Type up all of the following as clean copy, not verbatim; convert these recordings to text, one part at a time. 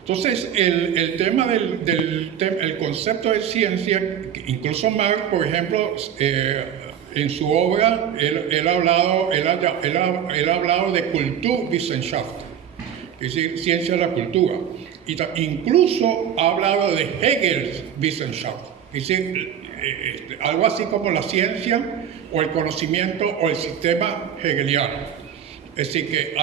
Entonces, el tema el concepto de ciencia, incluso Marx, por ejemplo, en su obra, él ha hablado de Kulturwissenschaft, es decir, ciencia de la cultura. Y incluso ha hablado de Hegelswissenschaft, es decir, algo así como la ciencia o el conocimiento o el sistema hegeliano. Es decir, que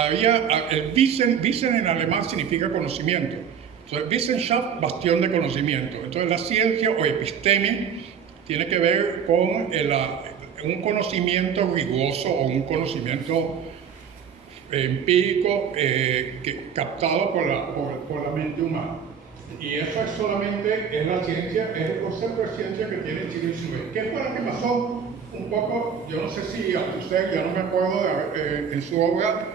el Wissen en alemán significa conocimiento. Entonces, Wissenschaft, bastión de conocimiento. Entonces, la ciencia o episteme tiene que ver con un conocimiento riguroso o un conocimiento empírico captado por la mente humana. Y eso es la ciencia, es el concepto de ciencia que tiene Sigmund Freud. ¿Qué fue lo que pasó? Un poco, yo no sé si a usted, ya no me acuerdo en su obra,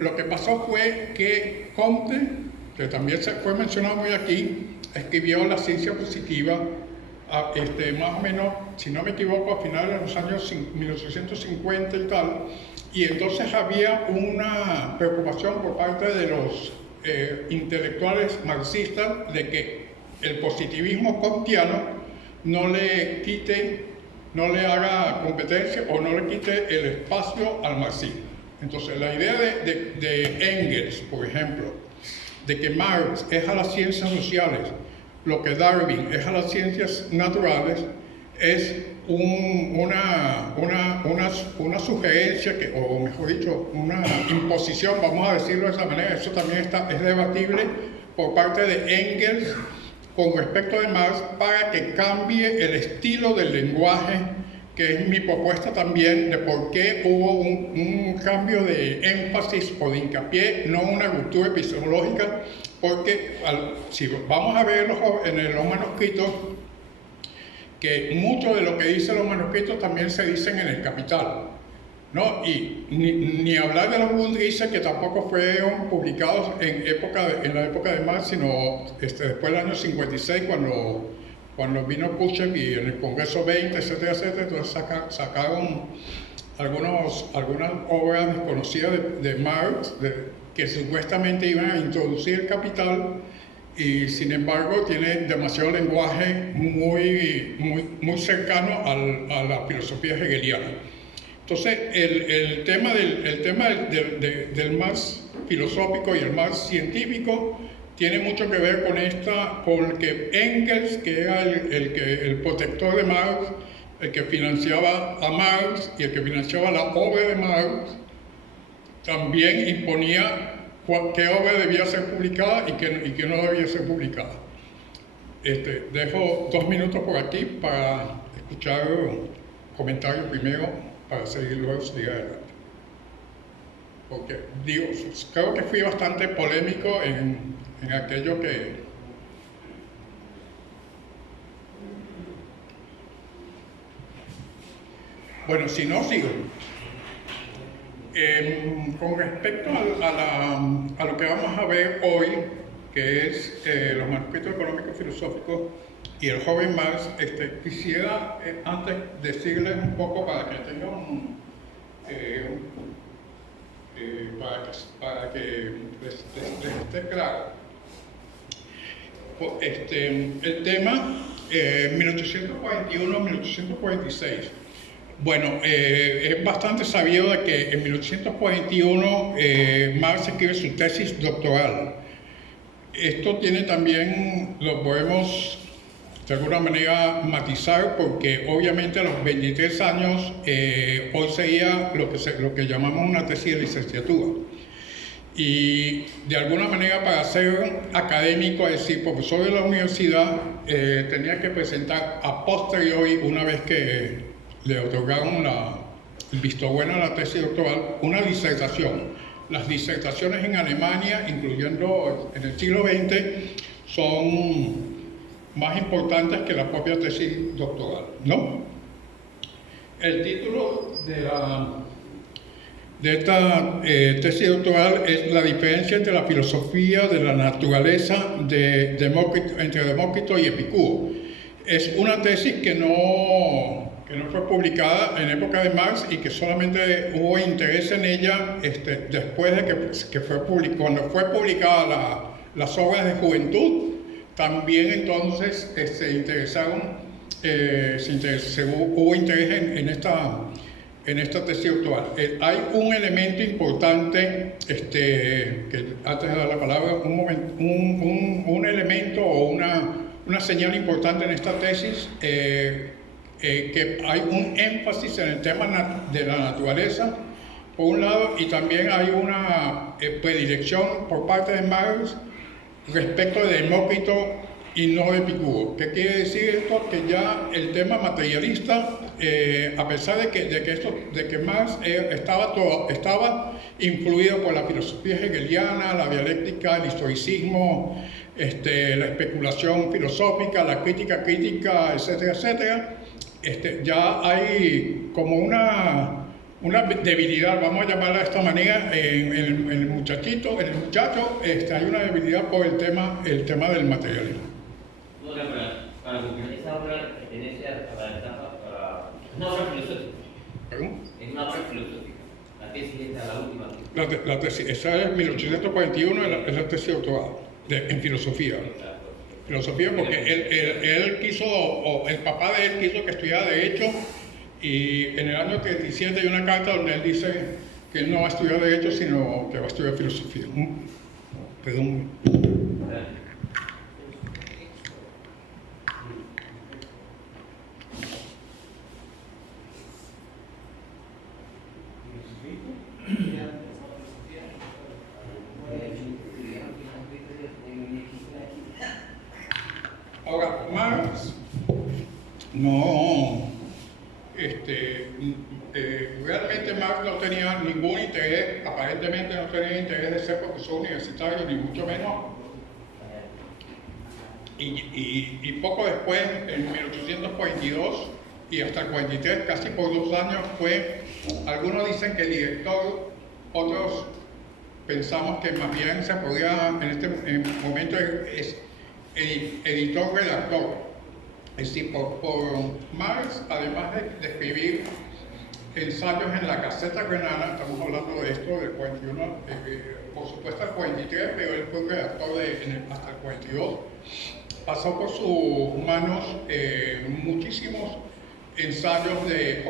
lo que pasó fue que Comte, que también se fue mencionado hoy aquí, escribió la ciencia positiva, más o menos, si no me equivoco, a finales de los años 1850 y tal, y entonces había una preocupación por parte de los intelectuales marxistas de que el positivismo comtiano no le haga competencia o no le quite el espacio al marxismo. Entonces, la idea de Engels, por ejemplo, de que Marx es a las ciencias sociales lo que Darwin es a las ciencias naturales, es una sugerencia, o mejor dicho, una imposición, vamos a decirlo de esa manera. Eso también es debatible por parte de Engels con respecto de Marx, para que cambie el estilo del lenguaje, que es mi propuesta también de por qué hubo un cambio de énfasis o de hincapié, no una ruptura epistemológica, porque si vamos a ver en los manuscritos, que mucho de lo que dicen los manuscritos también se dicen en el Capital, ¿no? Y ni hablar de los Grundrisse, que tampoco fueron publicados en la época de Marx, sino después del año 56, cuando vino Khrushchev y en el Congreso 20, etcétera, etcétera. Entonces sacaron algunas obras desconocidas de Marx, que supuestamente iban a introducir el Capital, y sin embargo tiene demasiado lenguaje muy cercano a la filosofía hegeliana. Entonces, el tema del Marx filosófico y el Marx científico tiene mucho que ver con que Engels, que era el protector de Marx, el que financiaba a Marx y el que financiaba la obra de Marx, también imponía qué obra debía ser publicada y qué no debía ser publicada. Dejo 2 minutos por aquí para escuchar comentarios primero, para seguir adelante. Porque creo que fui bastante polémico en aquello que... Bueno, si no, sigo. Con respecto a lo que vamos a ver hoy, que es los manuscritos económicos filosóficos y el joven Marx, quisiera antes decirles un poco para que tengan para que les esté claro. El tema 1841-1846. Bueno, es bastante sabido de que en 1841 Marx escribe su tesis doctoral. Esto tiene también, lo podemos de alguna manera matizar, porque obviamente a los 23 años hoy sería lo que llamamos una tesis de licenciatura. Y de alguna manera, para ser académico, es decir, profesor de la universidad, tenía que presentar a posteriori, una vez que le otorgaron el visto bueno a la tesis doctoral, una disertación. Las disertaciones en Alemania, incluyendo en el siglo XX, son más importantes que la propia tesis doctoral, ¿no? El título de esta tesis doctoral es La diferencia entre la filosofía de la naturaleza entre Demócrito y Epicuro. Es una tesis que que no fue publicada en época de Marx y que solamente hubo interés en ella después de que fue cuando fue publicada las obras de juventud. También entonces hubo interés en esta tesis actual. Hay un elemento importante, que antes de dar la palabra, un elemento o una señal importante en esta tesis, que hay un énfasis en el tema de la naturaleza, por un lado, y también hay una predilección por parte de Marx respecto de Demócrito y no de Epicuro. ¿Qué quiere decir esto? Que ya el tema materialista, a pesar de que Marx estaba influido por la filosofía hegeliana, la dialéctica, el historicismo, la especulación filosófica, la crítica, etcétera, etcétera, ya hay como una debilidad, vamos a llamarla de esta manera, en el muchacho, hay una debilidad por el tema del materialismo. Para concluir, esa obra pertenece a la etapa, es una obra filosófica. ¿Perdón? Es una obra filosófica. La tesis es la última. La tesis, esa es 1841, es la tesis doctoral en filosofía. Filosofía, porque él quiso, o el papá de él quiso que estudiara Derecho, y en el año 37 hay una carta donde él dice que él no va a estudiar Derecho, sino que va a estudiar Filosofía. Perdón. Ahora, Marx realmente Marx no tenía ningún interés, aparentemente no tenía interés de ser profesor universitario, ni mucho menos. Y poco después, en 1842 y hasta el 43, casi por 2 años, algunos dicen que director, otros pensamos que más bien se podría, en este momento, es editor-redactor. Es decir, por Marx, además de escribir ensayos en la Gaceta Renana, estamos hablando de esto del 41, por supuesto el 43, pero él fue redactor hasta el 42, pasó por sus manos muchísimos ensayos de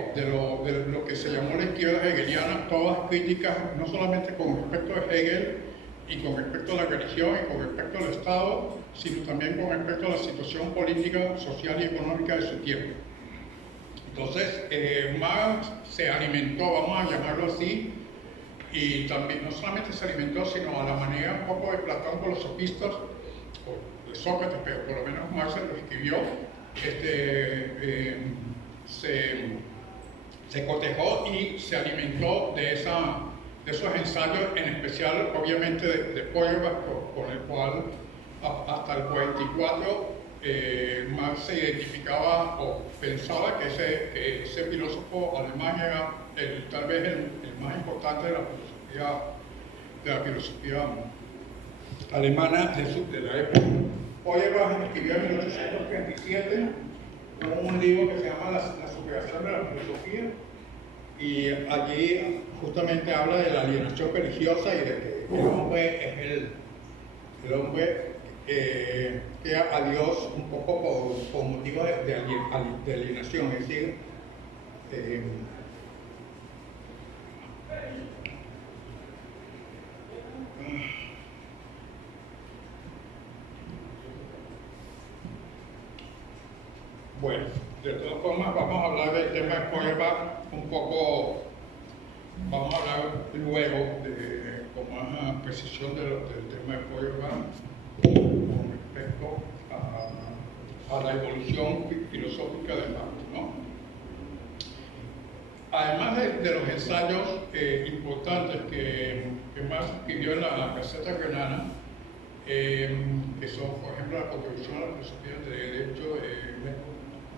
lo que se llamó la izquierda hegeliana, todas críticas, no solamente con respecto a Hegel y con respecto a la religión y con respecto al Estado, sino también con respecto a la situación política, social y económica de su tiempo. Entonces, Marx se alimentó, vamos a llamarlo así, y también no solamente se alimentó, sino a la manera un poco de Platón con los sofistas, o de Sócrates, pero por lo menos Marx lo escribió, se cotejó y se alimentó de esos ensayos, en especial, obviamente, de Feuerbach, con el cual hasta el 44 Marx se identificaba o pensaba que ese filósofo alemán era tal vez el más importante de la filosofía alemana de la época. Feuerbach escribió en 1837 un libro que se llama La superación de la filosofía, y allí justamente habla de la alienación religiosa y de que el hombre es el hombre que a Dios un poco por motivos de alienación, es decir, bueno, de todas formas vamos a hablar del tema de Feuerbach un poco, vamos a hablar luego con más precisión del tema de Feuerbach con respecto a la evolución filosófica de Marx, ¿no? Además de los ensayos importantes que Marx escribió en la Gaceta Renana, que son, por ejemplo, la contribución a la filosofía de derecho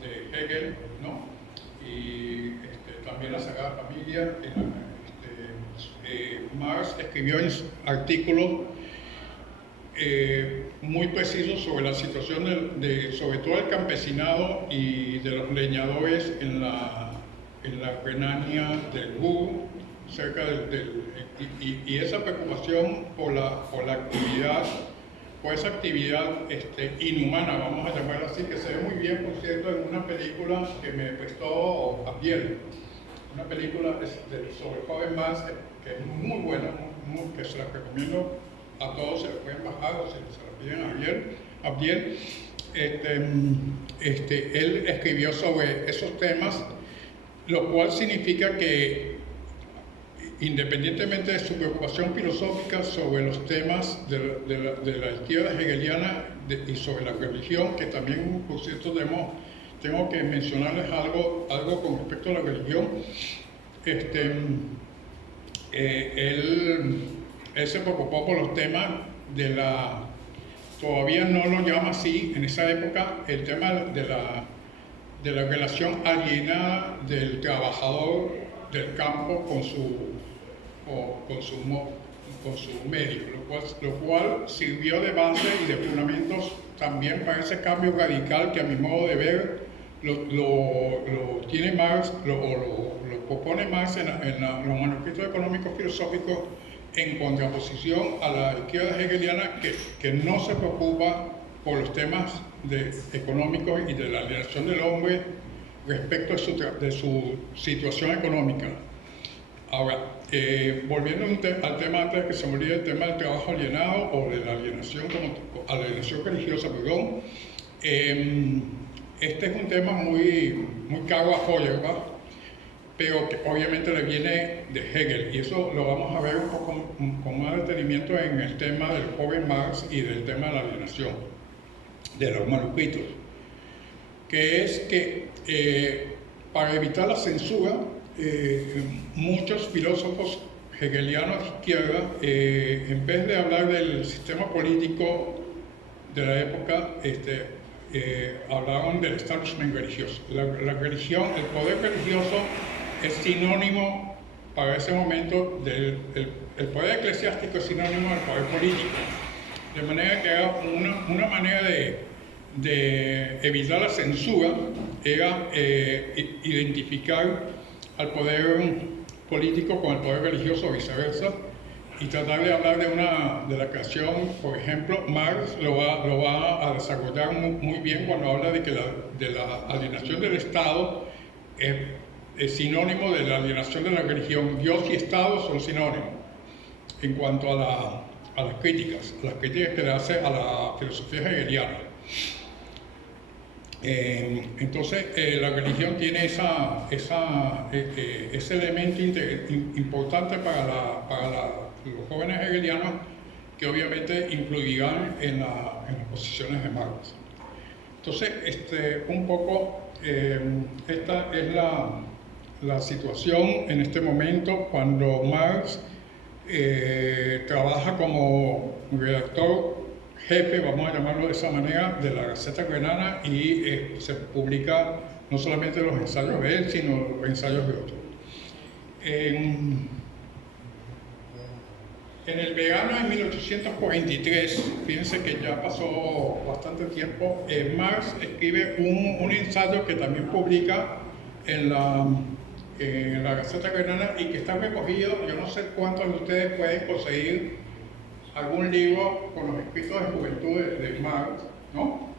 de Hegel, ¿no? Y también la Sagrada Familia. Marx escribió artículos muy preciso sobre la situación sobre todo el campesinado y de los leñadores en la Renania del Ruhr, cerca y esa preocupación por la actividad, por esa actividad inhumana, vamos a llamarla así, que se ve muy bien, por cierto, en una película que me prestó Abdiel, una película sobre joven Marx, que es muy buena, que se la recomiendo a todos, se la pueden bajar o se la piden a Abdiel. Él escribió sobre esos temas, lo cual significa que, independientemente de su preocupación filosófica sobre los temas de la izquierda hegeliana y sobre la religión, que también, por cierto, tengo que mencionarles algo con respecto a la religión. Él se preocupó por los temas todavía no lo llama así en esa época, el tema de la relación alienada del trabajador del campo con su medio, lo cual sirvió de base y de fundamentos también para ese cambio radical que, a mi modo de ver, lo tiene Marx, lo propone Marx en los manuscritos económicos filosóficos, en contraposición a la izquierda hegeliana que no se preocupa por los temas económicos y de la alienación del hombre respecto de su situación económica. Ahora, volviendo al tema, antes de que se me olvide, el tema del trabajo alienado o de la alienación religiosa, perdón. Este es un tema muy caro a Feuerbach, pero que obviamente le viene de Hegel, y eso lo vamos a ver un poco con más detenimiento en el tema del joven Marx y del tema de la alienación, de los manuscritos, que es que para evitar la censura, muchos filósofos hegelianos de izquierda, en vez de hablar del sistema político de la época, hablaban del establishment religioso. La religión, el poder religioso es sinónimo para ese momento el poder eclesiástico es sinónimo del poder político. De manera que era una manera de evitar la censura era identificar al poder político con el poder religioso o viceversa, y tratar de hablar de la creación. Por ejemplo, Marx lo va a desarrollar muy bien cuando habla de que de la alienación del Estado es sinónimo de la alienación de la religión. Dios y Estado son sinónimos en cuanto a las críticas que le hace a la filosofía hegeliana. Entonces, la religión tiene ese elemento importante para los jóvenes hegelianos, que obviamente influirán en las posiciones de Marx. Entonces, un poco, esta es la situación en este momento cuando Marx trabaja como redactor jefe, vamos a llamarlo de esa manera, de la Gaceta Renana, y se publica no solamente los ensayos de él, sino los ensayos de otros. En el verano de 1843, fíjense que ya pasó bastante tiempo, Marx escribe un ensayo que también publica en la Gaceta Renana y que está recogido. Yo no sé cuántos de ustedes pueden conseguir algún libro con los escritos de juventud de Marx, ¿no?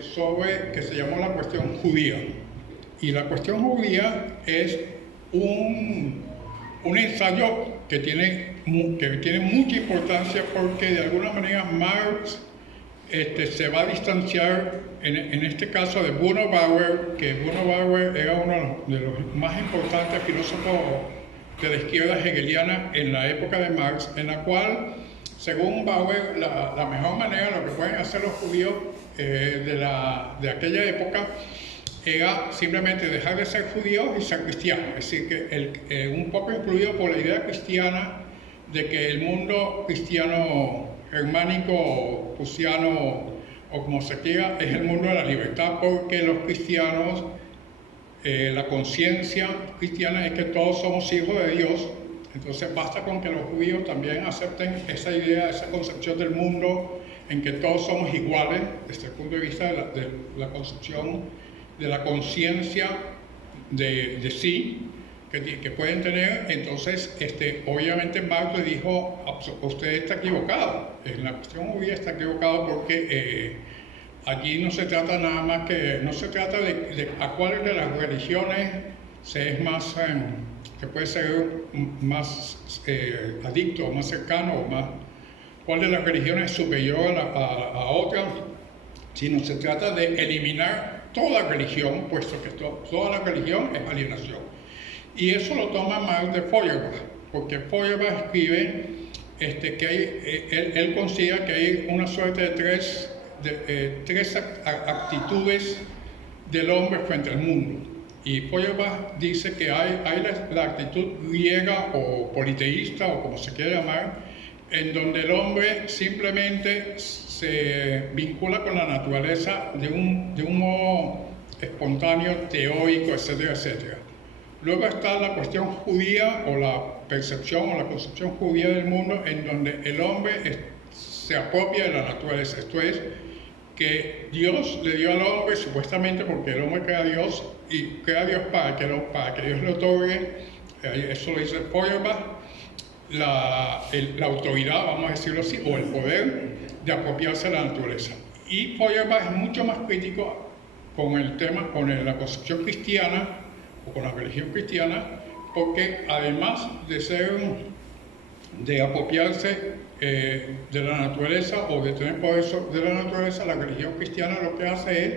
Sobre que se llamó la cuestión judía. Y la cuestión judía es un ensayo que tiene mucha importancia, porque de alguna manera Marx se va a distanciar, en este caso, de Bruno Bauer, que Bruno Bauer era uno de los más importantes filósofos de la izquierda hegeliana en la época de Marx, en la cual, según Bauer, la mejor manera, lo que pueden hacer los judíos de aquella época, era simplemente dejar de ser judíos y ser cristianos. Es decir, que un poco influido por la idea cristiana de que el mundo cristiano germánico, prusiano o como se quiera, es el mundo de la libertad, porque los cristianos, la conciencia cristiana es que todos somos hijos de Dios, Entonces basta con que los judíos también acepten esa idea, esa concepción del mundo en que todos somos iguales desde el punto de vista de la concepción de la conciencia de sí que pueden tener. Entonces, obviamente Marx le dijo, usted está equivocado, en la cuestión judía está equivocado porque allí no se trata nada más que, no se trata de a cuál de las religiones se es más, que puede ser más adicto, más cercano, o más, cuál de las religiones es superior a otras, sino se trata de eliminar toda religión, puesto que toda la religión es alienación. Y eso lo toma Marx de Feuerbach, porque Feuerbach escribe que hay, él considera que hay una suerte de tres actitudes del hombre frente al mundo. Y Feuerbach dice que hay la actitud griega o politeísta, o como se quiera llamar, en donde el hombre simplemente se vincula con la naturaleza de un modo espontáneo, teórico, etcétera, etcétera. Luego está la cuestión judía o la percepción o la concepción judía del mundo, en donde el hombre se apropia de la naturaleza. Esto es, que Dios le dio al hombre supuestamente porque el hombre crea a Dios y crea a Dios para que Dios le otorgue, eso lo dice Feuerbach, la autoridad, vamos a decirlo así, o el poder de apropiarse de la naturaleza. Y Feuerbach es mucho más crítico con el tema, con la concepción cristiana o con la religión cristiana, porque además de apropiarse de la naturaleza o de tener poder de la naturaleza, la religión cristiana lo que hace es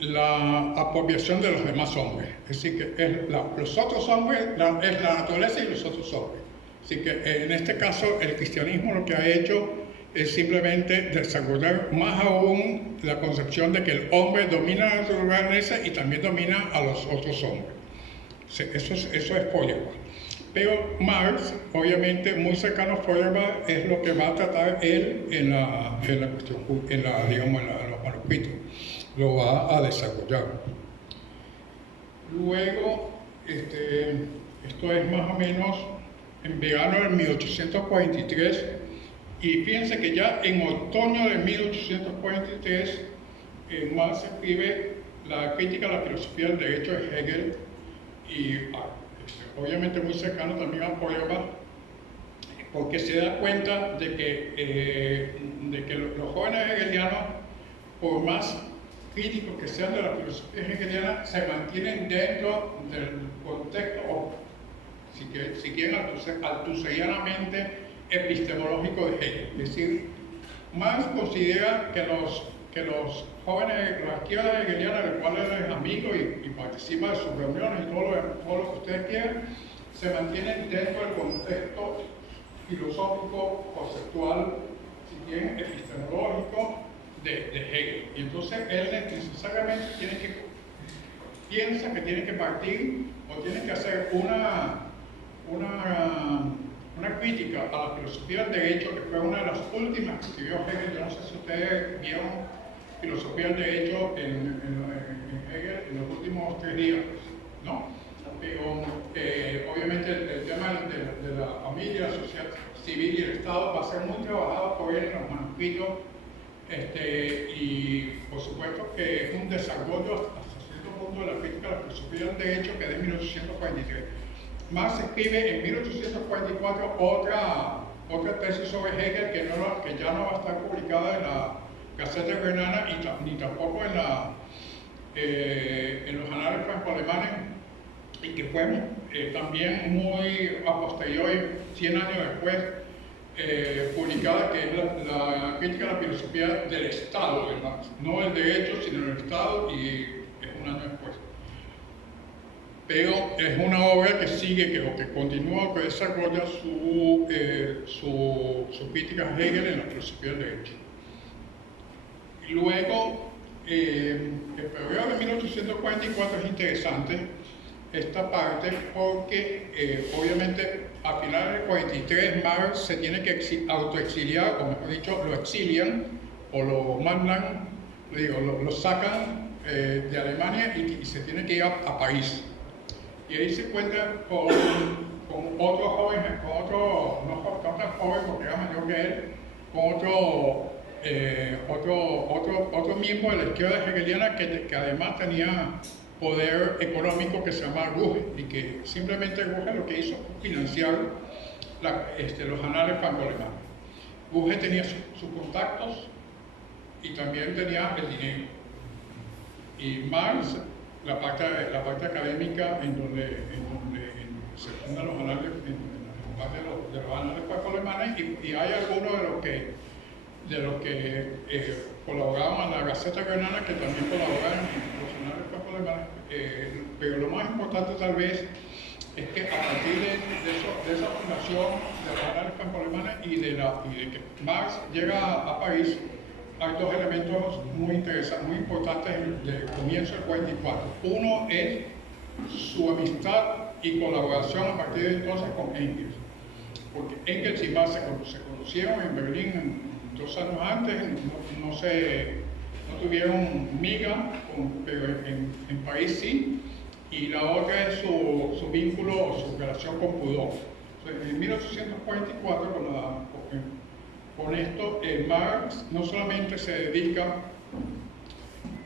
la apropiación de los demás hombres. Es decir, que los otros hombres es la naturaleza y los otros hombres. Así que en este caso el cristianismo lo que ha hecho es simplemente desarrollar más aún la concepción de que el hombre domina la naturaleza y también domina a los otros hombres. Eso es Feuerbach. Pero Marx, obviamente muy cercano a Feuerbach, es lo que va a tratar él en la cuestión, digamos, en los manuscritos. Lo va a desarrollar. Luego, esto es más o menos en verano de 1843, y fíjense que ya en otoño de 1843 Marx escribe la crítica a la filosofía del derecho de Hegel, y obviamente muy cercano también a Feuerbach, porque se da cuenta de que los jóvenes hegelianos, por más críticos que sean de la filosofía hegeliana, se mantienen dentro del contexto, si quieren altuserianamente, epistemológico de Hegel. Es decir, Marx considera que los jóvenes, los izquierdas hegelianas, de los cuales él es amigo y participa de sus reuniones y todo lo que ustedes quieran, se mantienen dentro del contexto filosófico, conceptual, si quieren, epistemológico de Hegel. Y entonces él necesariamente piensa que tiene que partir o tiene que hacer una crítica a la filosofía del derecho, que fue una de las últimas que escribió Hegel. Yo no sé si ustedes vieron filosofía del derecho en Hegel en los últimos 3 días, ¿no? Pero obviamente el tema de la familia, la sociedad civil y el Estado va a ser muy trabajado por él en los manuscritos, y por supuesto que es un desarrollo hasta cierto punto de la crítica a la filosofía del derecho, que es de 1843. Marx escribe en 1844 otra tesis sobre Hegel que ya no va a estar publicada en la Gaceta Renana ni tampoco en los anales franco-alemanes, y que fue también muy a posteriori, 100 años después, publicada, que es la crítica a la filosofía del Estado de Marx, no del derecho, sino del Estado, y es un año después. Pero es una obra que sigue, que continúa, que desarrolla su crítica a Hegel en la filosofía del derecho. Y luego, en febrero de 1844 es interesante esta parte porque obviamente a finales del 43 Marx se tiene que autoexiliar, o mejor dicho, lo exilian o lo mandan, lo sacan de Alemania y se tiene que ir a París. Y ahí se encuentra con otro joven, con otro, no tan joven porque era mayor que él, con otro miembro de la izquierda hegeliana que además tenía poder económico, que se llama Ruge, y que simplemente Ruge lo que hizo fue financiar los anales franco-alemanes. Ruge tenía sus contactos y también tenía el dinero. Y Marx, la parte académica en donde se fundan los anales, en parte de los anales franco-alemanes, y hay algunos de los que colaboraban en la Gaceta Granada, que también colaboraban en los anales franco-alemanes, pero lo más importante tal vez es que a partir de esa fundación de los anales franco-alemanes y de que Marx llega a París, hay dos elementos muy interesantes, muy importantes del comienzo del 44. Uno es su amistad y colaboración a partir de entonces con Engels, porque Engels y Marx se conocieron en Berlín 2 años antes, no tuvieron miga, pero en París sí, y la otra es su vínculo o su relación con Proudhon. En 1844, con esto, Marx no solamente se dedica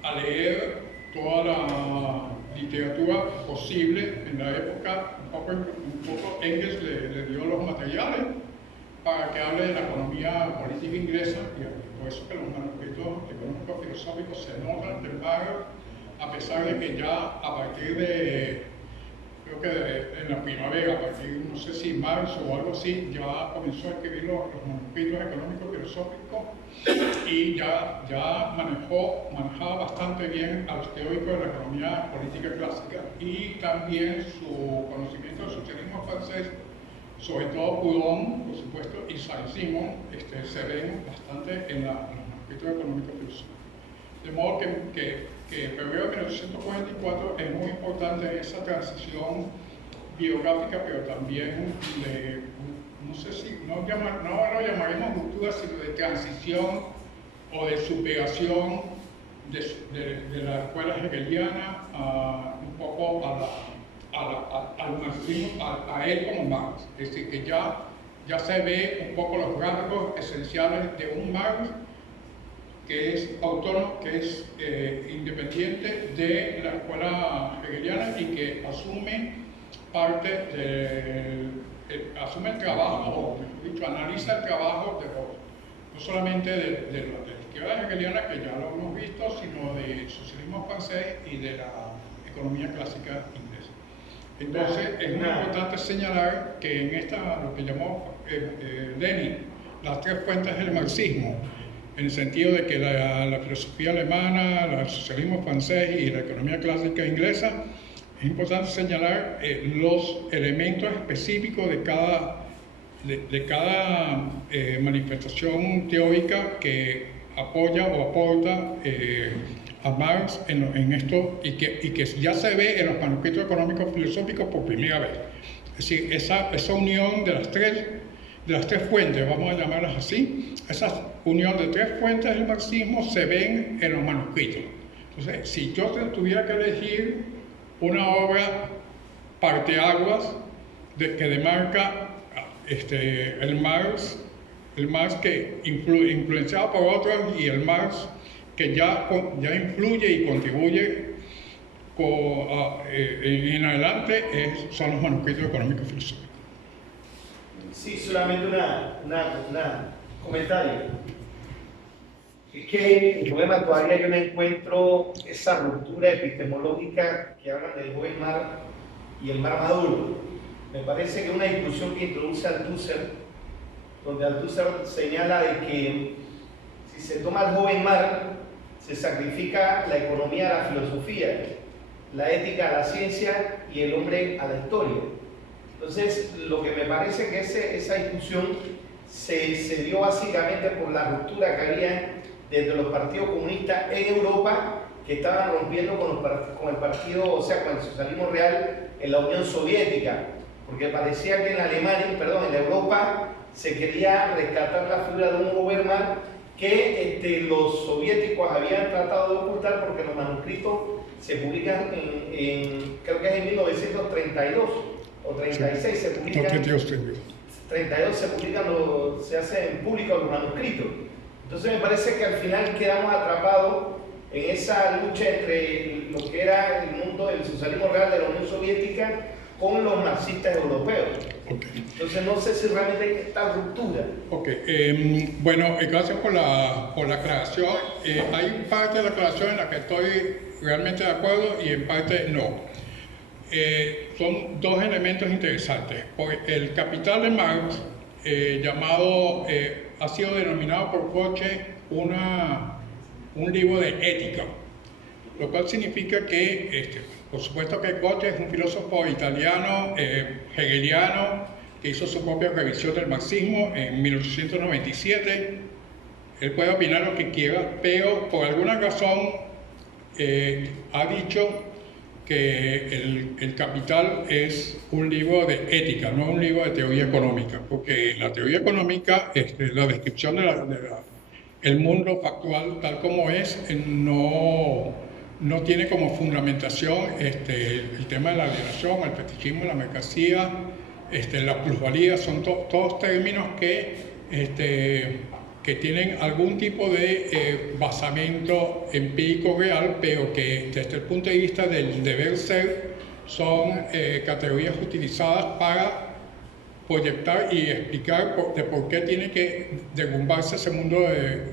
a leer toda la literatura posible en la época, un poco Engels le dio los materiales para que hable de la economía política inglesa, y por eso que los manuscritos económicos filosóficos se notan de Marx, a pesar de que ya a partir de, creo que en la primavera, a partir, no sé si marzo o algo así, ya comenzó a escribir los manuscritos económicos filosóficos y ya manejaba bastante bien a los teóricos de la economía política clásica, y también su conocimiento del socialismo francés, sobre todo Proudhon, por supuesto, y Saint-Simon, se ven bastante en los manuscritos económicos filosóficos. De modo que febrero de 1844 es muy importante esa transición biográfica, pero también no sé si, no lo llamaremos ruptura, sino de transición o de superación de la escuela hegeliana un poco al marxismo, a él como Marx. Es decir, que ya se ve un poco los rasgos esenciales de un Marx que es autónomo, que es independiente de la escuela hegeliana y que asume asume el trabajo, o mejor dicho, analiza el trabajo no solamente de la izquierda hegeliana, que ya lo hemos visto, sino del socialismo francés y de la economía clásica inglesa. Entonces, es muy importante señalar que en lo que llamó Lenin, las tres fuentes del marxismo, en el sentido de que la filosofía alemana, el socialismo francés y la economía clásica inglesa, es importante señalar los elementos específicos de cada manifestación teórica que apoya o aporta a Marx en esto, y que ya se ve en los manuscritos económicos filosóficos por primera vez. Es decir, esa unión de las tres fuentes, vamos a llamarlas así, esa unión de tres fuentes del marxismo se ven en los manuscritos. Entonces, si yo tuviera que elegir una obra parteaguas que demarca el Marx que influenciado por otros, y el Marx que ya influye y contribuye en adelante, son los manuscritos económicos filosóficos. Sí, solamente un comentario. Es que en el problema todavía yo no encuentro esa ruptura epistemológica que hablan del joven Marx y el Marx maduro. Me parece que una discusión que introduce Althusser, donde Althusser señala de que si se toma al joven Marx, se sacrifica la economía a la filosofía, la ética a la ciencia y el hombre a la historia. Entonces, lo que me parece que esa discusión se dio básicamente por la ruptura que había desde los partidos comunistas en Europa, que estaban rompiendo con el partido, o sea, con el socialismo real en la Unión Soviética, porque parecía que en la Europa se quería rescatar la figura de un Obermann que los soviéticos habían tratado de ocultar, porque los manuscritos se publican creo que es en 1932, o 36 se No, publican, 32 tengo. 32 se publican, se hacen públicos los manuscritos. Entonces me parece que al final quedamos atrapados en esa lucha entre lo que era el mundo del socialismo real de la Unión Soviética con los marxistas europeos. Okay. Entonces no sé si realmente hay esta ruptura. Ok, bueno, gracias por la aclaración. Hay parte de la aclaración en la que estoy realmente de acuerdo y en parte no. Son dos elementos interesantes. El Capital de Marx, ha sido denominado por Goethe un libro de ética, lo cual significa que, por supuesto que Goethe es un filósofo italiano, hegeliano, que hizo su propia revisión del marxismo en 1897. Él puede opinar lo que quiera, pero por alguna razón ha dicho que el Capital es un libro de ética, no un libro de teoría económica, porque la teoría económica, la descripción el mundo factual tal como es, no tiene como fundamentación el tema de la alienación, el fetichismo, la mercancía, la plusvalía, son todos términos que tienen algún tipo de basamento empírico real, pero que desde el punto de vista del deber ser son categorías utilizadas para proyectar y explicar de por qué tiene que derrumbarse ese mundo del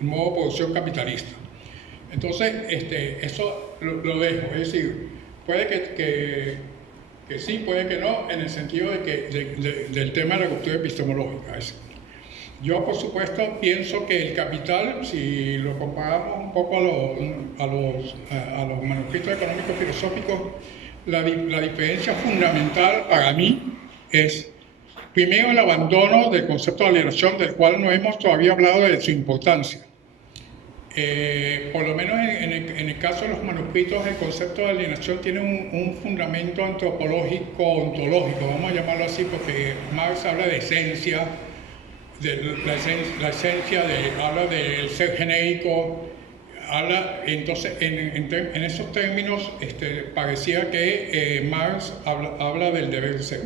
modo de producción capitalista. Entonces, eso lo dejo, es decir, puede que sí, puede que no, en el sentido del tema de la ruptura epistemológica. Yo, por supuesto, pienso que el Capital, si lo comparamos un poco a los manuscritos económicos filosóficos, la diferencia fundamental para mí es, primero, el abandono del concepto de alienación, del cual no hemos todavía hablado de su importancia. Por lo menos en el caso de los manuscritos, el concepto de alienación tiene un fundamento antropológico, ontológico, vamos a llamarlo así, porque Marx habla de esencia, habla del ser genérico, entonces en esos términos parecía que Marx habla del deber ser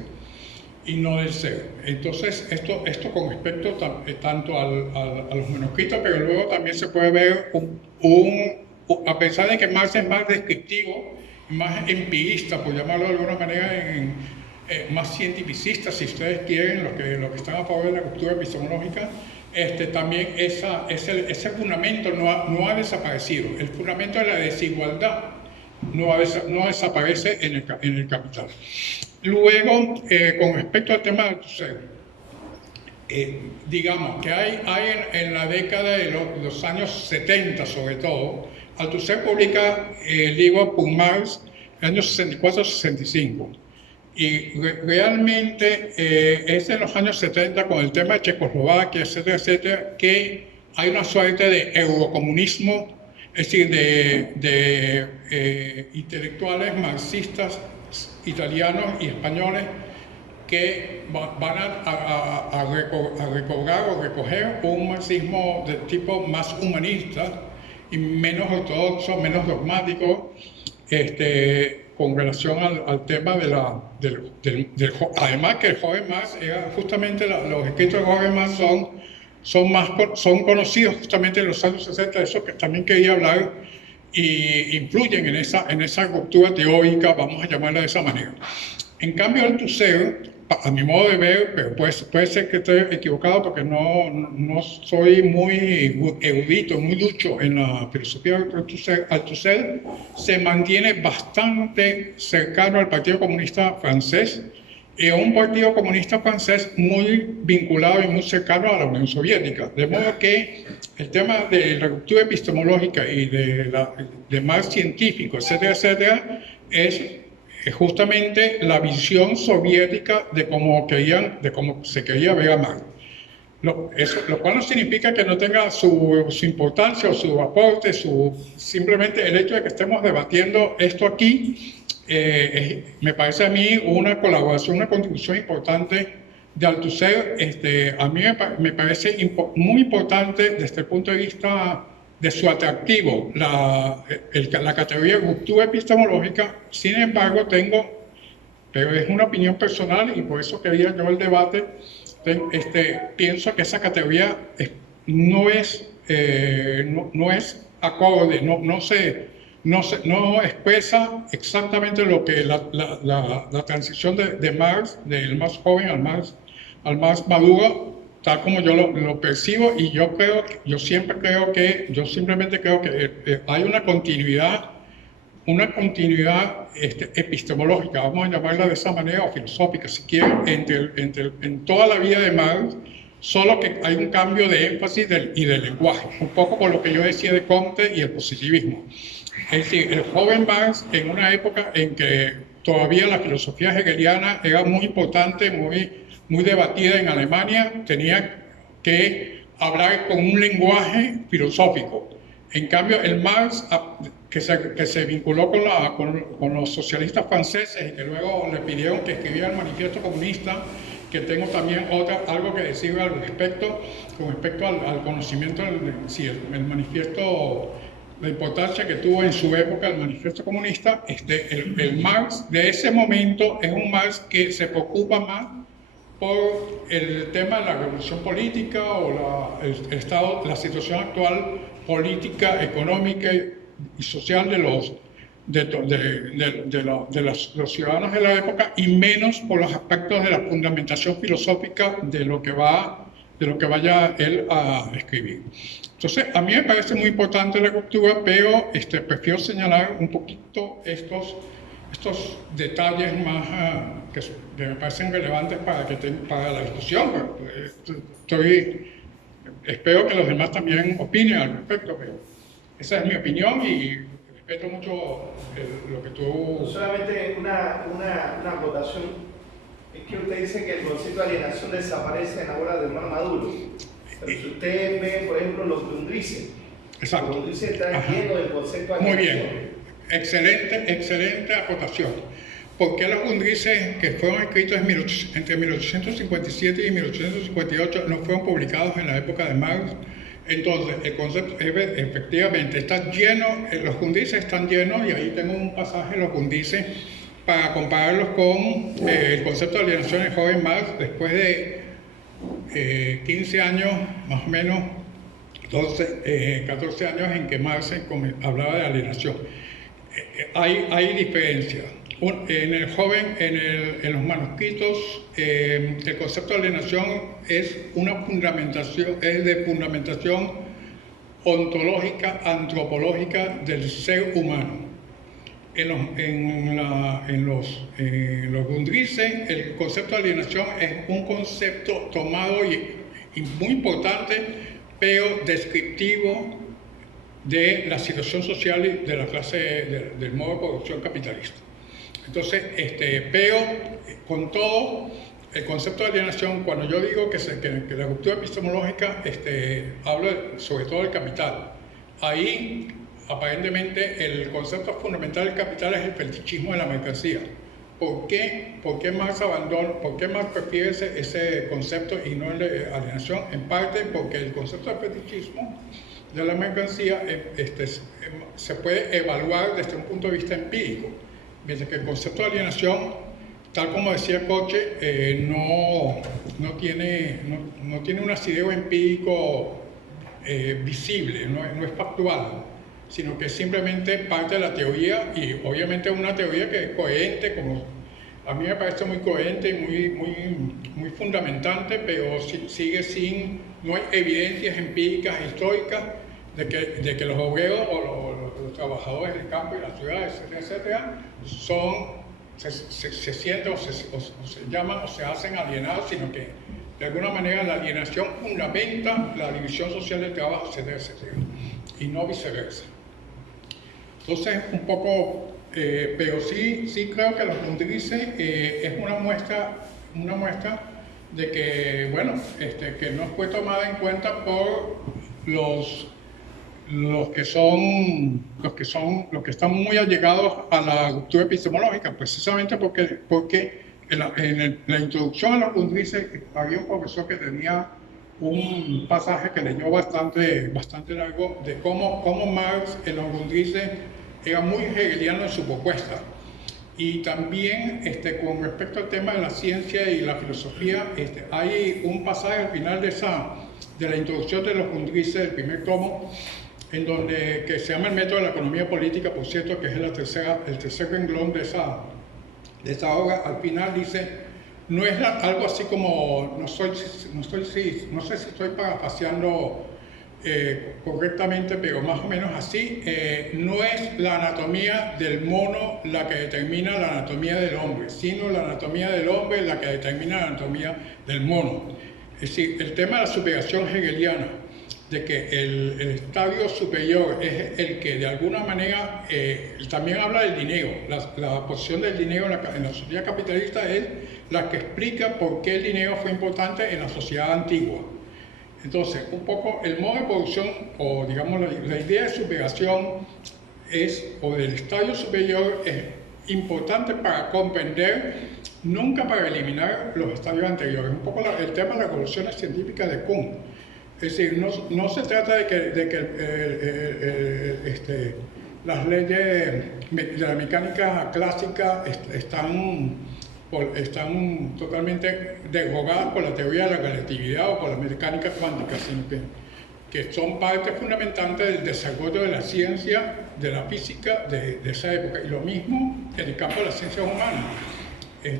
y no del ser. Entonces esto con respecto tanto a los manuscritos, pero luego también se puede ver a pesar de que Marx es más descriptivo, más empirista, por llamarlo de alguna manera, más cientificista, si ustedes quieren, los que están a favor de la ruptura epistemológica, también ese fundamento no ha desaparecido. El fundamento de la desigualdad no desaparece en el Capital. Luego, con respecto al tema del Althusser, digamos que hay en la década de los años 70 sobre todo, Althusser publica el libro Pour Marx en los años 64-65. Y realmente es en los años 70, con el tema de Checoslovaquia, etcétera, etcétera, que hay una suerte de eurocomunismo, es decir, de intelectuales marxistas italianos y españoles que van a recobrar o recoger un marxismo de tipo más humanista y menos ortodoxo, menos dogmático, con relación al tema además que el joven Marx era justamente los escritos del joven Marx son conocidos justamente en los años 60, de eso que también quería hablar, y influyen en esa ruptura teórica, vamos a llamarla de esa manera. En cambio, Althusser, a mi modo de ver, pero puede ser que esté equivocado porque no soy muy erudito, muy ducho en la filosofía de Althusser se mantiene bastante cercano al Partido Comunista Francés, y a un Partido Comunista Francés muy vinculado y muy cercano a la Unión Soviética. De modo que el tema de la ruptura epistemológica y de Marx científico, etcétera, etcétera, es justamente la visión soviética de cómo se quería ver a Marx. Lo cual no significa que no tenga su importancia o su aporte, simplemente el hecho de que estemos debatiendo esto aquí, me parece a mí una colaboración, una contribución importante de Althusser. A mí me parece muy importante desde el punto de vista de su atractivo, la categoría de ruptura epistemológica. Sin embargo, tengo pero es una opinión personal y por eso quería yo el debate. Pienso que esa categoría no es acorde, no expresa exactamente lo que la transición de Marx, del más joven al más maduro, tal como yo lo percibo, y yo simplemente creo que hay una continuidad epistemológica, vamos a llamarla de esa manera, o filosófica, si quieren, en toda la vida de Marx, solo que hay un cambio de énfasis y del lenguaje, un poco por lo que yo decía de Comte y el positivismo. Es decir, el joven Marx, en una época en que todavía la filosofía hegeliana era muy importante, muy debatida en Alemania, tenía que hablar con un lenguaje filosófico. En cambio, el Marx, que se vinculó con los socialistas franceses y que luego le pidieron que escribiera el manifiesto comunista, que tengo también algo que decir al respecto, con respecto al conocimiento, el manifiesto, la importancia que tuvo en su época el manifiesto comunista. El Marx de ese momento es un Marx que se preocupa más por el tema de la revolución política o la situación actual política, económica y social de los ciudadanos de la época, y menos por los aspectos de la fundamentación filosófica de lo que vaya él a escribir. Entonces, a mí me parece muy importante la ruptura, pero prefiero señalar un poquito estos detalles más que me parecen relevantes para la discusión. Espero que los demás también opinen al respecto, pero esa es mi opinión y respeto mucho lo que tú... Solamente una acotación, es que usted dice que el concepto de alienación desaparece en la obra de Omar Maduro. Pero si usted ve, por ejemplo, los Grundrisse, Exacto. Los Grundrisse están llenos del concepto de Muy alienación. bien, excelente acotación. ¿Por qué los Grundrisse, que fueron escritos entre 1857 y 1858, no fueron publicados en la época de Marx? Entonces, el concepto efectivamente está lleno, los Grundrisse están llenos, y ahí tengo un pasaje de los Grundrisse para compararlos con el concepto de alienación del joven Marx después de 15 años, más o menos, 14 años en que Marx hablaba de alienación. Hay diferencias. En los manuscritos, el concepto de alienación es de fundamentación ontológica, antropológica del ser humano. En los Grundrisse, el concepto de alienación es un concepto tomado y muy importante, pero descriptivo de la situación social y de la clase, del modo de producción capitalista. Entonces, pero con todo, el concepto de alienación, cuando yo digo que la ruptura epistemológica, hablo sobre todo del capital. Ahí, aparentemente, el concepto fundamental del capital es el fetichismo de la mercancía. ¿Por qué Marx prefiere ese concepto y no el de alienación? En parte porque el concepto de fetichismo de la mercancía se puede evaluar desde un punto de vista empírico, mientras que el concepto de alienación, tal como decía Koche, no tiene un asidero empírico visible, no es factual, sino que es simplemente parte de la teoría, y obviamente una teoría que es coherente, como a mí me parece muy coherente y muy fundamentante, pero no hay evidencias empíricas históricas de que los obreros o los trabajadores del campo y las ciudades, etcétera, se sienten o se llaman o se hacen alienados, sino que de alguna manera la alienación fundamenta la división social del trabajo, etcétera, y no viceversa. Entonces, un poco, pero sí creo que los Grundrisse es una muestra de que, bueno, que no fue tomada en cuenta por los que están muy allegados a la ruptura epistemológica, precisamente porque en la introducción a los Grundrisse había un profesor que tenía un pasaje que leyó bastante largo de cómo Marx en los Grundrisse era muy hegeliano en su propuesta, Y también con respecto al tema de la ciencia y la filosofía, hay un pasaje al final de la introducción de los Grundrisse, del primer tomo, en donde, que se llama el método de la economía política, por cierto, que es el tercer renglón de esa obra. Al final dice, no es algo así como, no sé si estoy parafaseando correctamente, pero más o menos así, no es la anatomía del mono la que determina la anatomía del hombre, sino la anatomía del hombre la que determina la anatomía del mono. Es decir, el tema de la superación hegeliana, de que el estadio superior es el que de alguna manera también habla del dinero. La posición del dinero en la sociedad capitalista es la que explica por qué el dinero fue importante en la sociedad antigua. Entonces, un poco el modo de producción, o digamos la idea de superación o del estadio superior, es importante para comprender, nunca para eliminar los estadios anteriores. Un poco el tema de las revoluciones científicas de Kuhn. Es decir, no se trata de que las leyes de la mecánica clásica están totalmente derrogadas por la teoría de la relatividad o por la mecánica cuántica, sino que son parte fundamental del desarrollo de la ciencia, de la física de esa época. Y lo mismo en el campo de las ciencias humanas. Los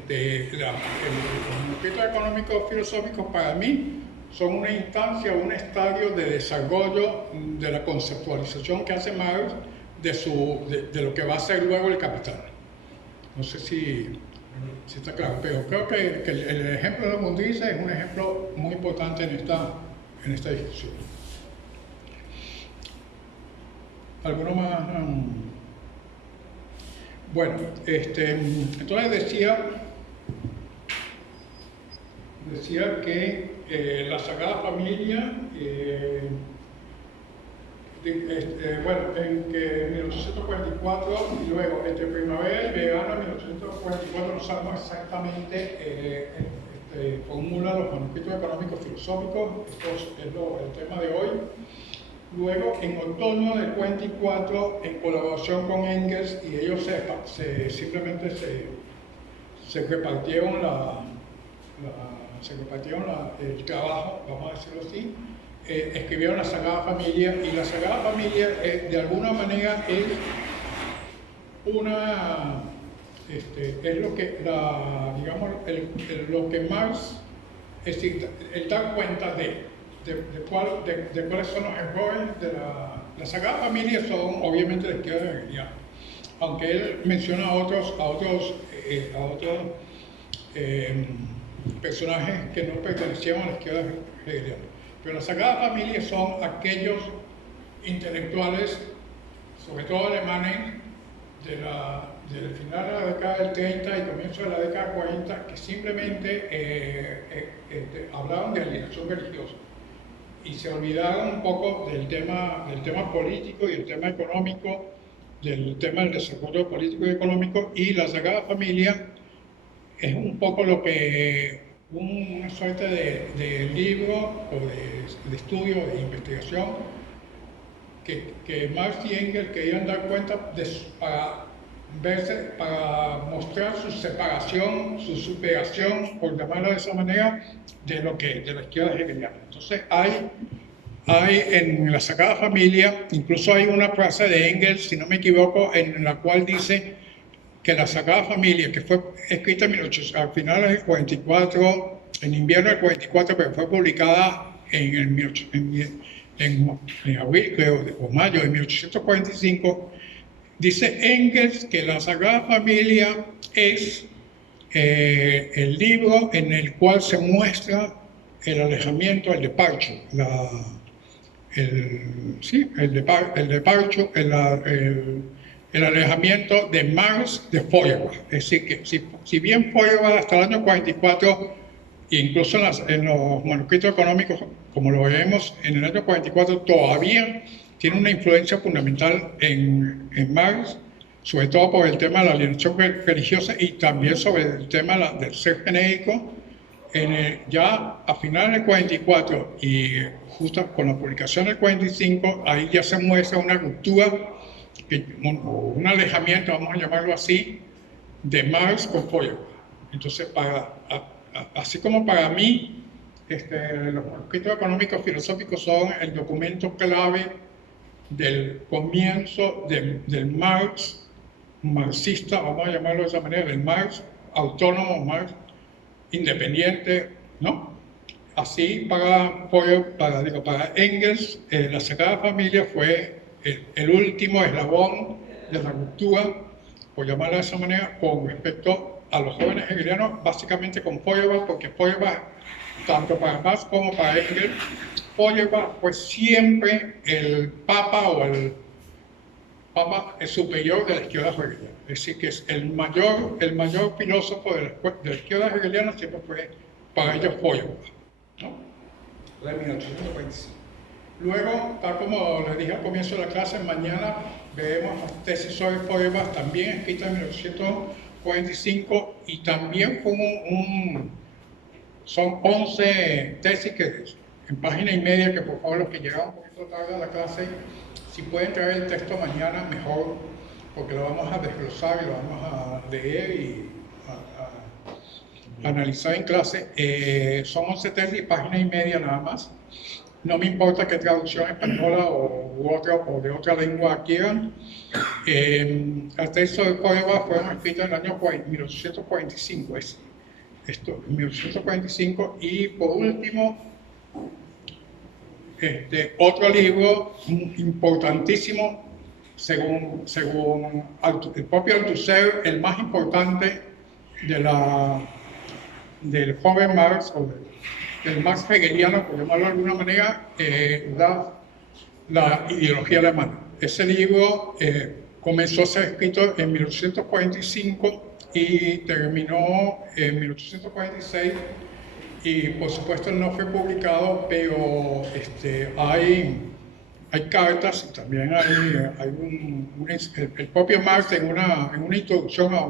manuscritos económicos filosóficos para mí son una instancia, un estadio de desarrollo de la conceptualización que hace Marx de lo que va a ser luego el capital. No sé si está claro, pero creo que el ejemplo de los Grundrisse es un ejemplo muy importante en esta discusión. ¿Alguno más? Bueno, entonces decía que la Sagrada Familia, en que 1844 y luego entre primavera y verano de 1844, no sabemos exactamente, formula los manuscritos económicos filosóficos. Esto es el tema de hoy. Luego, en otoño del 44, en colaboración con Engels, y ellos simplemente se repartieron el trabajo, vamos a decirlo así, escribieron la Sagrada Familia, y la Sagrada Familia de alguna manera es lo que, digamos, lo que Marx, es decir, él da cuenta de cuáles son los errores de la Sagrada Familia. Son obviamente la izquierda hegeliana, aunque él menciona a otros personajes que no pertenecían a la izquierda hegeliana. Pero la Sagrada Familia son aquellos intelectuales, sobre todo alemanes, del final de la década del 30 y comienzo de la década del 40, que simplemente hablaban de alienación religiosa y se olvidaron un poco del tema político y el tema económico, del tema del desarrollo político y económico. Y la Sagrada Familia es un poco lo que una suerte de libro o de estudio, de investigación que Marx y Engels querían dar cuenta para mostrar su separación, su superación, por llamarlo de esa manera, de la izquierda hegeliana. Entonces hay en la Sagrada Familia, incluso hay una frase de Engels, si no me equivoco, en la cual dice que la Sagrada Familia, que fue escrita al final del 44, en invierno del 44, pero fue publicada en abril, creo, o mayo de 1845, dice Engels que la Sagrada Familia es el libro en el cual se muestra el alejamiento, el departure, el alejamiento de Marx de Feuerbach. Es decir, que si bien Feuerbach hasta el año 44, incluso en los manuscritos económicos, como lo vemos en el año 44, todavía tiene una influencia fundamental en Marx, sobre todo por el tema de la alienación religiosa y también sobre el tema del ser genérico. Ya a finales del 44 y justo con la publicación del 45, ahí ya se muestra una ruptura, un alejamiento, vamos a llamarlo así, de Marx con Feuerbach. Entonces, así como para mí, los manuscritos económicos filosóficos son el documento clave del comienzo del Marx marxista, vamos a llamarlo de esa manera, del Marx autónomo, Marx independiente, ¿no? Así para Engels, la Sagrada Familia fue el último eslabón de la ruptura, por llamarlo de esa manera, con respecto a los jóvenes hegelianos, básicamente con Feuerbach, porque Feuerbach, tanto para Marx como para Engels, Feuerbach fue siempre el papa o el papa superior de la izquierda hegeliana. Es decir, que es el mayor filósofo de la izquierda hegeliana siempre fue para ellos Feuerbach, ¿no? De 1845. Luego, tal como les dije al comienzo de la clase, mañana veremos las tesis sobre Feuerbach, también escritas en 1945, y también fue son 11 tesis que en página y media, que por favor los que llegaron un poquito tarde a la clase, si pueden traer el texto mañana, mejor, porque lo vamos a desglosar y lo vamos a leer y a analizar en clase. Son 11 tesis, página y media nada más. No me importa qué traducción española o de otra lengua quieran. Las tesis sobre Feuerbach fueron escritas en el año 1845, 1845, y por último, otro libro importantísimo, según el propio Althusser, el más importante del joven Marx, o del Marx hegeliano, por llamarlo de alguna manera, la ideología alemana. Ese libro comenzó a ser escrito en 1845 y terminó en 1846, y por supuesto no fue publicado, pero hay cartas, y también hay el propio Marx en una introducción a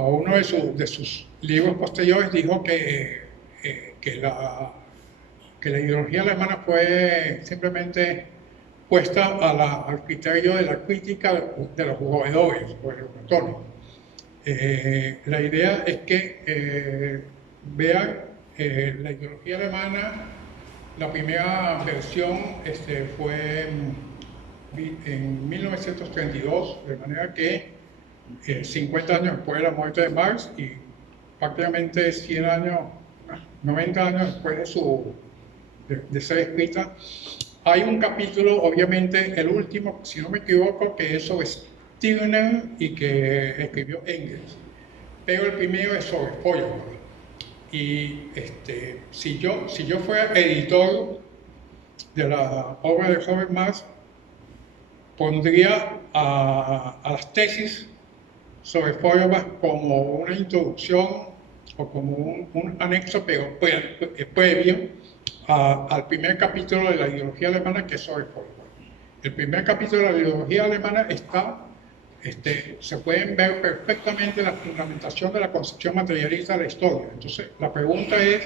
uno de sus libros posteriores dijo que la ideología alemana fue simplemente puesta al criterio de la crítica de los roedores o de los ratones. La idea es que vean la ideología alemana. La primera versión fue en 1932, de manera que 50 años después de la muerte de Marx y prácticamente 100 años, 90 años después de ser escrita. Hay un capítulo, obviamente el último, si no me equivoco, que es sobre Stirner y que escribió Engels, pero el primero es sobre Feuerbach. Y si yo fuera editor de la obra de joven Marx, pondría a las tesis sobre Feuerbach como una introducción o como un anexo, pero previo al primer capítulo de la ideología alemana, que es sobre Feuerbach. El primer capítulo de la ideología alemana se pueden ver perfectamente la fundamentación de la concepción materialista de la historia. Entonces, la pregunta es,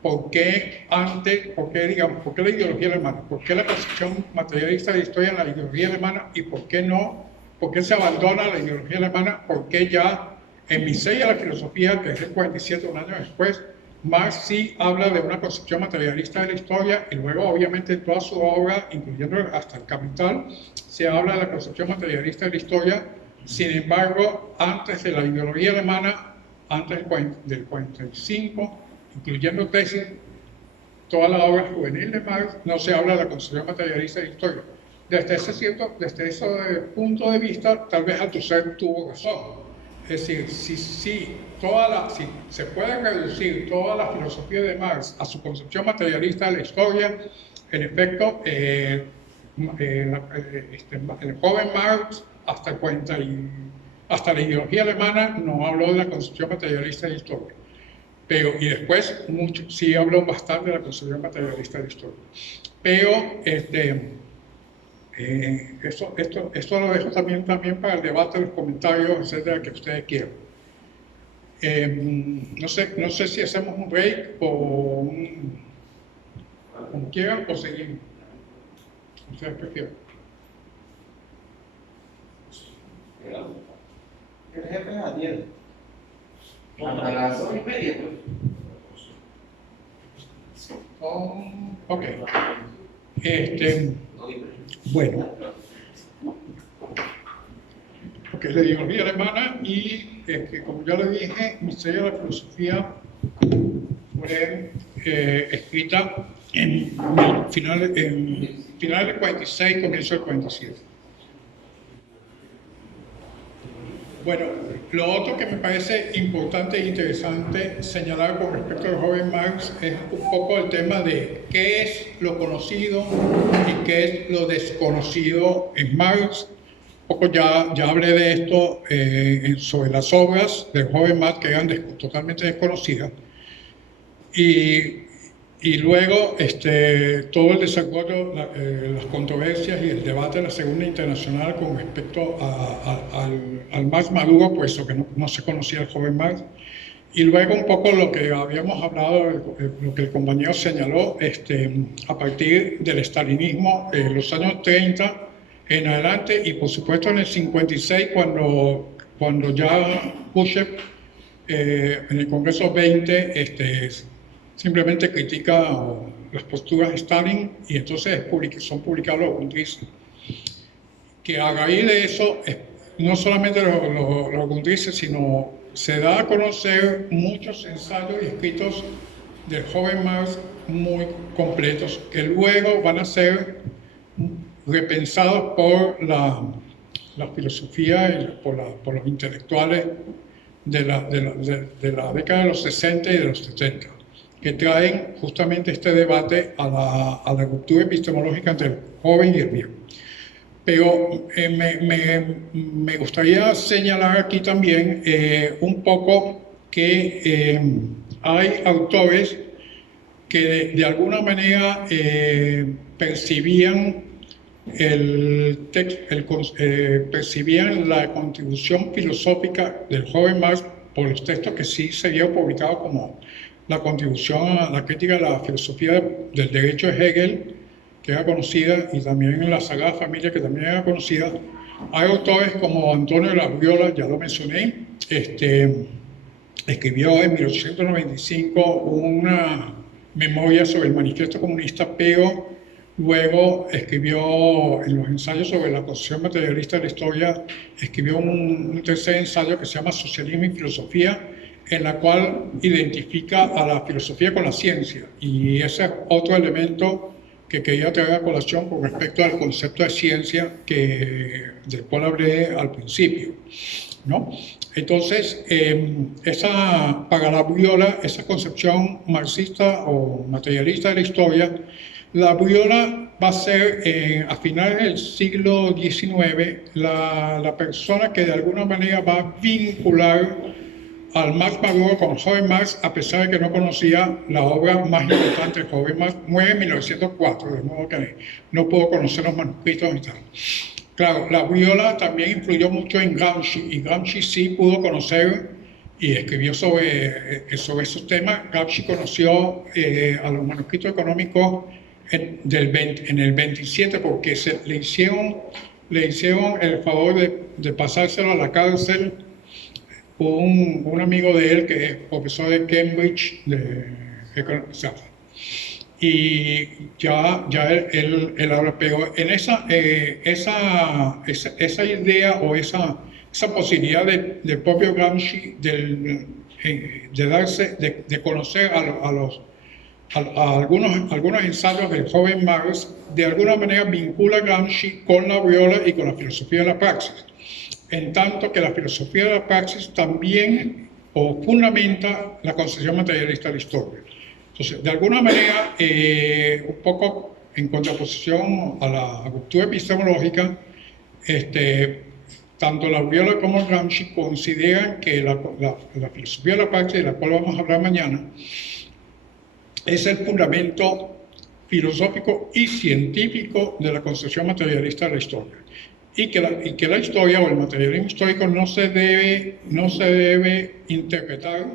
¿por qué la ideología alemana? ¿Por qué la concepción materialista de la historia en la ideología alemana? ¿Y por qué no? ¿Por qué se abandona la ideología alemana? ¿Por qué ya en Miseria la filosofía, que es el 47, un año después, Marx sí habla de una concepción materialista de la historia, y luego obviamente en toda su obra, incluyendo hasta el Capital, se habla de la concepción materialista de la historia? Sin embargo, antes de la ideología alemana, antes del 45, incluyendo tesis, toda la obra juvenil de Marx, no se habla de la concepción materialista de la historia. Desde ese punto de vista, tal vez Althusser tuvo razón. Es decir, si se puede reducir toda la filosofía de Marx a su concepción materialista de la historia, en efecto, el joven Marx, hasta la ideología alemana, no habló de la concepción materialista de la historia. Y después sí habló bastante de la concepción materialista de la historia. Pero esto lo dejo también para el debate, los comentarios, etcétera, que ustedes quieran. No sé si hacemos un break o como quieran, o seguimos. Ustedes prefieren. El jefe es a 10. Hasta las 2:30, Ok. Bueno. Ok, la ideología alemana y como ya le dije, mi historia de la filosofía fue escrita en finales del 46, comienzo del 47. Bueno, lo otro que me parece importante e interesante señalar con respecto al joven Marx es un poco el tema de qué es lo conocido y qué es lo desconocido en Marx. Un poco ya hablé de esto sobre las obras del joven Marx que eran totalmente desconocidas. Y luego todo el desarrollo, las controversias y el debate de la Segunda Internacional con respecto al Marx maduro, puesto que no se conocía el joven Marx. Y luego un poco lo que habíamos hablado, lo que el compañero señaló, a partir del estalinismo, los años 30 en adelante, y por supuesto en el 56, cuando ya Khrushchev en el Congreso 20 simplemente critica las posturas de Stalin y entonces son publicados los Grundrisse. Que a raíz de eso, no solamente los Grundrisse, sino se da a conocer muchos ensayos y escritos del joven Marx muy completos, que luego van a ser repensados por la filosofía y por los intelectuales de la década de los 60 y de los 70. Que traen justamente este debate a la ruptura epistemológica entre el joven y el viejo. Pero me gustaría señalar aquí también un poco que hay autores que de alguna manera percibían percibían la contribución filosófica del joven Marx por los textos que sí se habían publicado como la contribución a la crítica de la filosofía del derecho de Hegel, que era conocida, y también en la Sagrada Familia, que también era conocida. Hay autores como Antonio de la Briola, ya lo mencioné, escribió en 1895 una memoria sobre el manifiesto comunista, pero luego escribió en los ensayos sobre la concepción materialista de la historia, escribió un tercer ensayo que se llama Socialismo y Filosofía, en la cual identifica a la filosofía con la ciencia. Y ese es otro elemento que quería traer a colación con respecto al concepto de ciencia del cual hablé al principio, ¿no? Entonces, para la Briola, esa concepción marxista o materialista de la historia, la Briola va a ser a finales del siglo XIX la persona que de alguna manera va a vincular al Marx maduro con joven Marx, a pesar de que no conocía la obra más importante del joven Marx. Muere en 1904, de modo que no pudo conocer los manuscritos y tal. Claro, la Briola también influyó mucho en Gramsci, y Gramsci sí pudo conocer y escribió sobre esos temas. Gramsci conoció a los manuscritos económicos en el 27, porque le hicieron el favor de pasárselo a la cárcel un amigo de él que es profesor de Cambridge de economía. Y ya él habla, pero en esa idea o esa posibilidad del propio Gramsci de conocer a algunos ensayos del joven Marx, de alguna manera vincula a Gramsci con la Briola y con la filosofía de la praxis, en tanto que la filosofía de la praxis también fundamenta la concepción materialista de la historia. Entonces, de alguna manera, un poco en contraposición a la ruptura epistemológica, tanto la Briola como Gramsci consideran que la filosofía de la praxis, de la cual vamos a hablar mañana, es el fundamento filosófico y científico de la concepción materialista de la historia. Y que la historia o el materialismo histórico no se debe interpretar,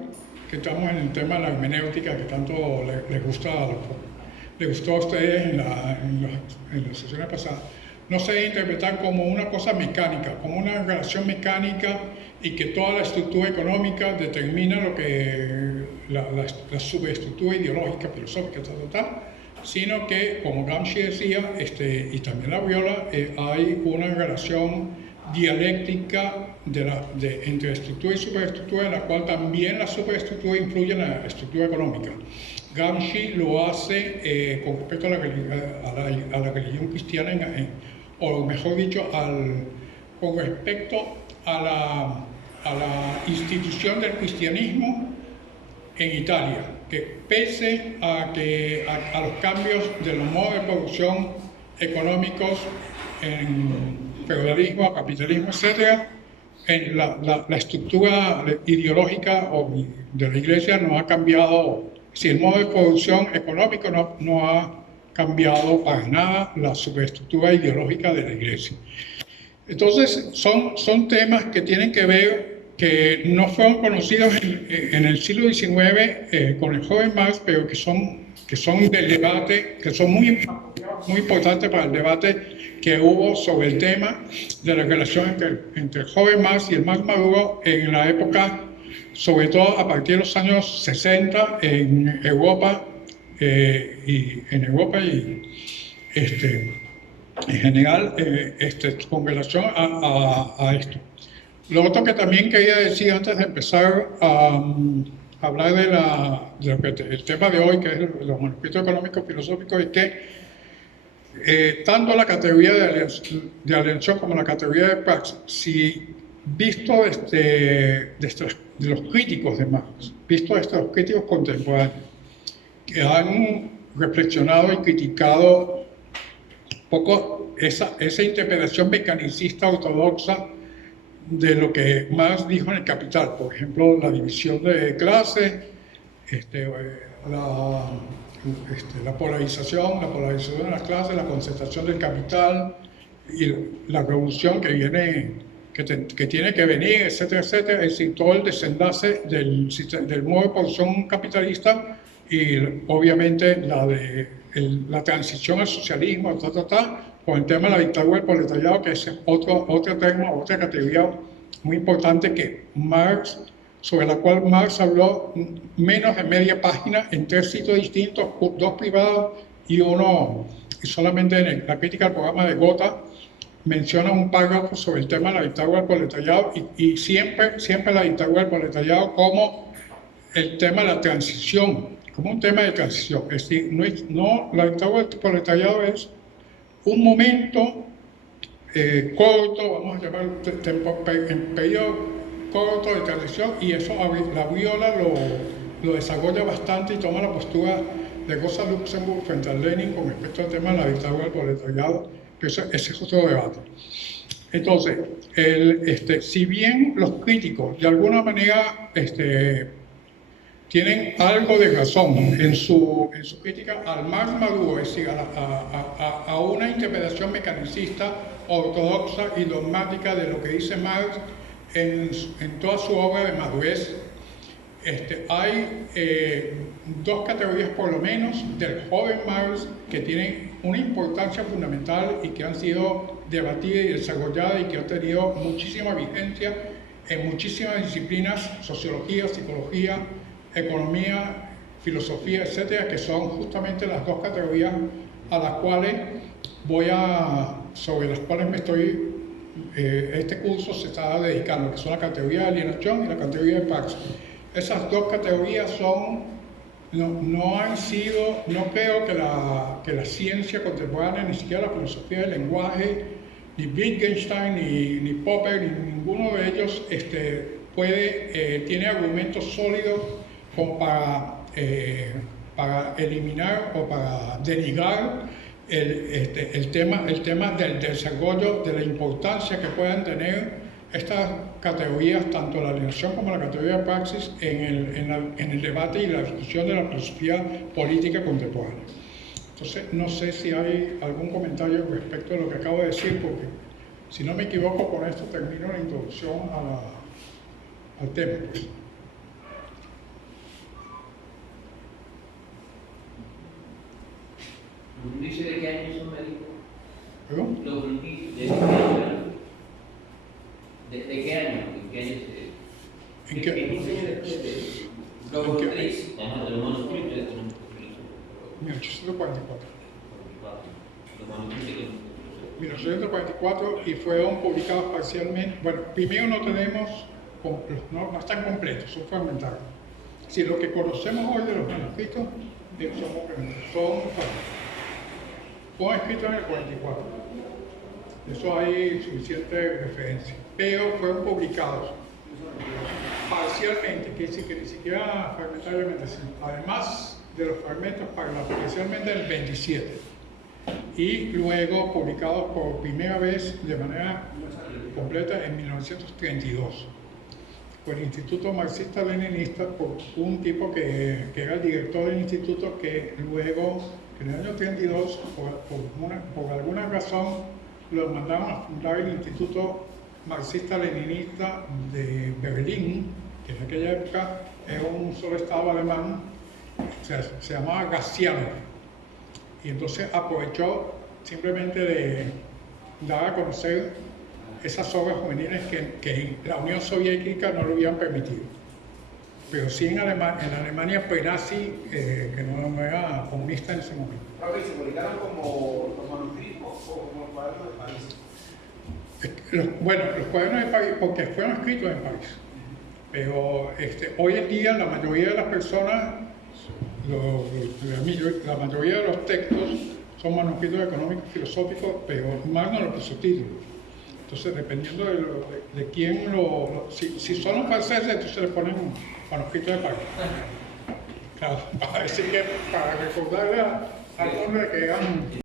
que estamos en el tema de la hermenéutica que tanto les gustó a ustedes en las sesiones pasadas, no se debe interpretar como una cosa mecánica, como una relación mecánica y que toda la estructura económica determina lo que la superestructura ideológica, filosófica, sino que, como Gramsci decía, y también la Viola, hay una relación dialéctica entre estructura y superestructura, en la cual también la superestructura influye en la estructura económica. Gramsci lo hace con respecto a la religión cristiana, o mejor dicho, con respecto a la institución del cristianismo en Italia, que pese a los cambios de los modos de producción económicos en feudalismo, capitalismo, etc., en la estructura ideológica de la Iglesia no ha cambiado. Si el modo de producción económico no ha cambiado para nada la superestructura ideológica de la Iglesia. Entonces, son temas que tienen que ver, que no fueron conocidos en el siglo XIX con el joven Marx, pero que son del debate, que son muy importantes para el debate que hubo sobre el tema de la relación entre el joven Marx y el Marx maduro en la época, sobre todo a partir de los años 60 en Europa, en general, con relación a esto. Lo otro que también quería decir antes de empezar a hablar del tema de hoy, que es los manuscritos económicos filosóficos, es que tanto la categoría de alienación como la categoría de Praxis, si visto desde los críticos de Marx, visto desde los críticos contemporáneos, que han reflexionado y criticado un poco esa interpretación mecanicista ortodoxa de lo que Marx dijo en el Capital, por ejemplo, la división de clases, la polarización de las clases, la concentración del capital y la revolución que tiene que venir, etcétera, etcétera, es decir, todo el desenlace del modo de producción capitalista y obviamente la transición al socialismo, con el tema de la dictadura del proletariado, que es otro tema, otra categoría muy importante sobre la cual Marx habló menos de media página en 3 sitios distintos, 2 privados y uno, y solamente en la crítica al programa de Gotha menciona un párrafo sobre el tema de la dictadura del proletariado y siempre la dictadura del proletariado como el tema de la transición, como un tema de transición. Es decir, la dictadura del proletariado es un momento corto, vamos a llamar en periodo corto de transición, y eso la Viola lo desarrolla bastante y toma la postura de Rosa Luxemburg frente a Lenin con respecto al tema de la dictadura del proletariado, que ese es otro debate. Entonces, si bien los críticos de alguna manera tienen algo de razón en su crítica al Marx maduro, es decir, a una interpretación mecanicista, ortodoxa y dogmática de lo que dice Marx en toda su obra de madurez, hay 2 categorías por lo menos del joven Marx que tienen una importancia fundamental y que han sido debatidas y desarrolladas y que han tenido muchísima vigencia en muchísimas disciplinas, sociología, psicología, economía, filosofía, etcétera, que son justamente las 2 categorías a las cuales sobre las cuales este curso se está dedicando, que son la categoría de alienación y la categoría de praxis. Esas 2 categorías no creo que la ciencia contemporánea, ni siquiera la filosofía del lenguaje, ni Wittgenstein, ni Popper, ni ninguno de ellos tiene argumentos sólidos como para eliminar o para denigrar el tema del desarrollo, de la importancia que puedan tener estas categorías, tanto la alienación como la categoría de praxis, en el debate y la discusión de la filosofía política contemporánea. Entonces, no sé si hay algún comentario respecto a lo que acabo de decir, porque si no me equivoco, con esto termino la introducción al tema. ¿Dice de qué año son médicos? ¿Perdón? Los manuscritos, ¿de qué año eran? ¿De qué año? ¿En qué año se...? ¿En qué? ¿Qué diseño después de...? Los ¿En qué? manuscritos. Ajá, de los manuscritos, de los manuscritos. 1844. Los manuscritos. 1944 y fueron publicados parcialmente. Bueno, primero no tenemos, no están completos, son fragmentarios. Si lo que conocemos hoy de los manuscritos son escritos en el 44. Eso hay suficiente referencia. Pero fueron publicados parcialmente, que decir que ni siquiera fragmentariamente, sino además de los fragmentos parcialmente en el 27. Y luego publicados por primera vez de manera completa en 1932 por el Instituto Marxista-Leninista, por un tipo que era el director del instituto, que luego, en el año 32, por alguna razón, lo mandaron a fundar el Instituto Marxista-Leninista de Berlín, que en aquella época era un solo estado alemán, se llamaba Gaziantep. Y entonces aprovechó simplemente de dar a conocer esas obras juveniles que la Unión Soviética no lo habían permitido. Pero sí en la Alemania pre-nazi, que no era comunista en ese momento. ¿Y se publicaron como manuscritos o como cuadernos de París? Bueno, los cuadernos de París, porque fueron escritos en París. Pero hoy en día la mayoría de las personas, la mayoría de los textos son manuscritos económicos filosóficos, pero Marx no lo puso título. Entonces, dependiendo de quién si son los franceses, entonces le ponen manuscritos de París. Claro, para decir que, para recordarle a algunos que eran